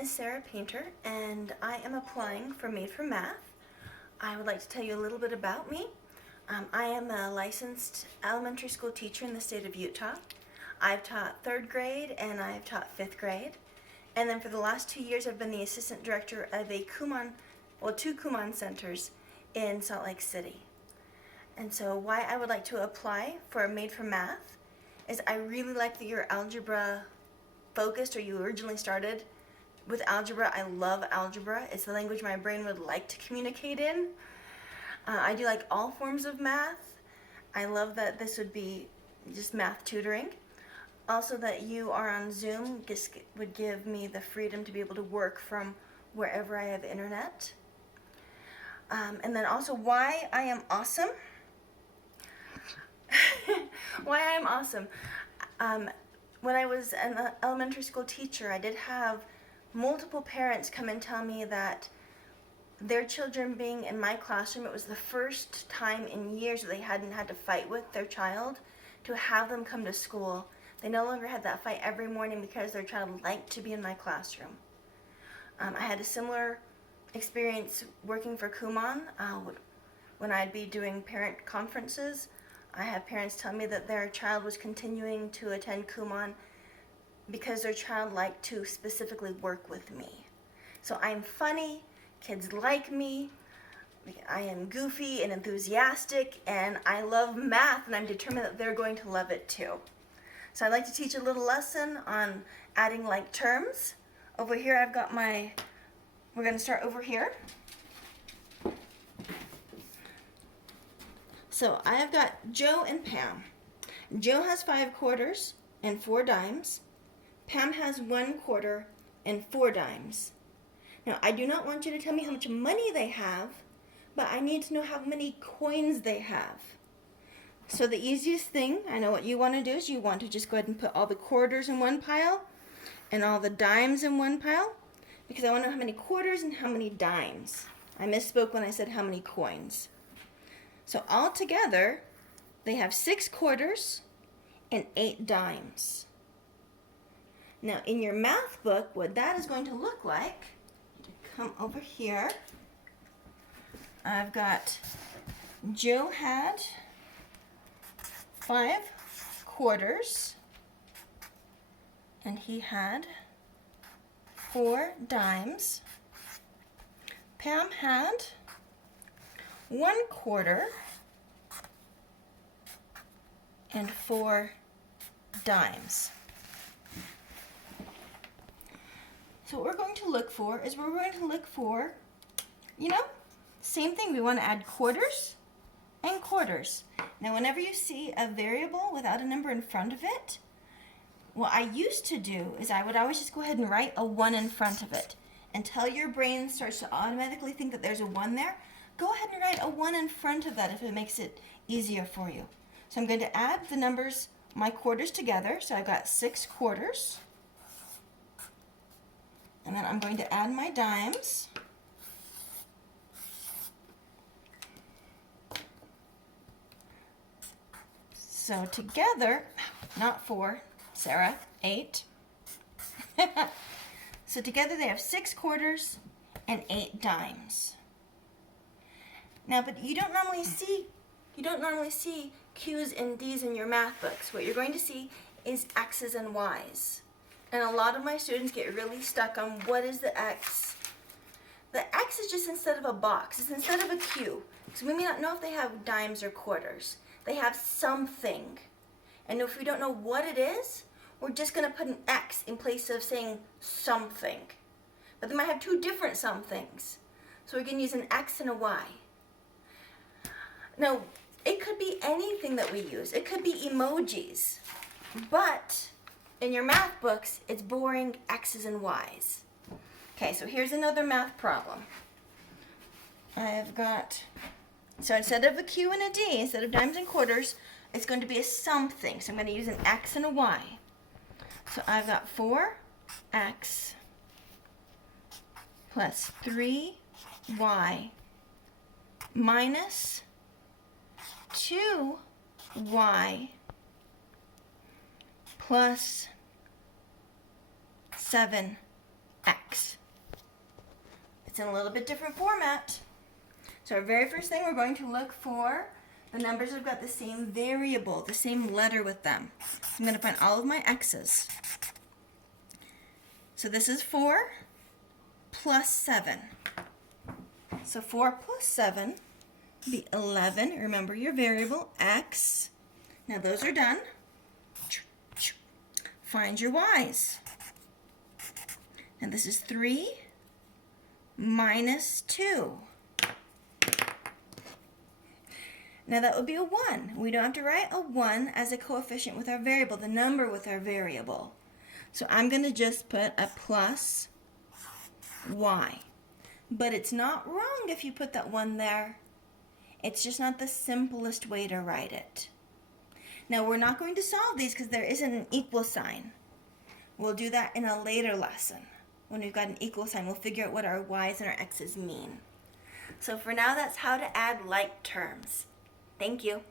is Sarah Painter, and I am applying for Made for Math. I would like to tell you a little bit about me. I am a licensed elementary school teacher in the state of Utah. I've taught 3rd grade and I've taught 5th grade. And then for the last 2 years, I've been the assistant director of two Kumon centers in Salt Lake City. And so why I would like to apply for Made for Math is I really like that you're algebra focused, or you originally started with algebra. I love algebra. It's the language my brain would like to communicate in. I do like all forms of math. I love that this would be just math tutoring. Also that you are on Zoom would give me the freedom to be able to work from wherever I have internet. And then also why I am awesome. Why I am awesome. When I was an elementary school teacher, I did have multiple parents come and tell me that their children being in my classroom, it was the first time in years that they hadn't had to fight with their child to have them come to school. They no longer had that fight every morning because their child liked to be in my classroom. I had a similar experience working for Kumon. When I'd be doing parent conferences, I had parents tell me that their child was continuing to attend Kumon because their child liked to specifically work with me. So I'm funny, kids like me, I am goofy and enthusiastic, and I love math, and I'm determined that they're going to love it too. So I'd like to teach a little lesson on adding like terms. Over here I've got we're going to start over here. So I have got Joe and Pam. Joe has 5 quarters and 4 dimes. Pam has 1 quarter and 4 dimes. Now, I do not want you to tell me how much money they have, but I need to know how many coins they have. So the easiest thing, I know what you want to do, is you want to just go ahead and put all the quarters in one pile and all the dimes in one pile, because I want to know how many quarters and how many dimes. I misspoke when I said how many coins. So all together, they have 6 quarters and 8 dimes. Now in your math book, what that is going to look like, come over here, I've got Joe had 5 quarters and he had 4 dimes. Pam had 1 quarter and 4 dimes. So what we're going to look for is same thing. We want to add quarters and quarters. Now whenever you see a variable without a number in front of it, what I used to do is I would always just go ahead and write a 1 in front of it. Until your brain starts to automatically think that there's a 1 there, go ahead and write a 1 in front of that if it makes it easier for you. So I'm going to add the numbers, my quarters together. So I've got 6 quarters. And then I'm going to add my dimes. So together, not 4, Sarah, 8. So together they have 6 quarters and 8 dimes. Now, but you don't normally see Q's and D's in your math books. What you're going to see is X's and Y's. And a lot of my students get really stuck on what is the X. The X is just instead of a box. It's instead of a Q. So we may not know if they have dimes or quarters. They have something. And if we don't know what it is, we're just going to put an X in place of saying something. But they might have 2 different somethings. So we're going to use an X and a Y. Now, it could be anything that we use. It could be emojis. But in your math books, it's boring X's and Y's. Okay, so here's another math problem. I've got, so instead of a Q and a D, instead of dimes and quarters, it's going to be a something. So I'm going to use an X and a Y. So I've got 4X plus 3Y minus 2Y plus 7 x. It's in a little bit different format. So our very first thing, we're going to look for the numbers that have got the same variable, the same letter with them. I'm going to find all of my x's. So this is 4 plus 7. So 4 plus 7 would be 11. Remember your variable, x. Now those are done. Find your y's. Now this is 3 minus 2. Now that would be a 1. We don't have to write a 1 as a coefficient with our variable, the number with our variable. So I'm going to just put a plus y. But it's not wrong if you put that 1 there. It's just not the simplest way to write it. Now we're not going to solve these because there isn't an equal sign. We'll do that in a later lesson. When we've got an equal sign, we'll figure out what our y's and our x's mean. So for now, that's how to add like terms. Thank you.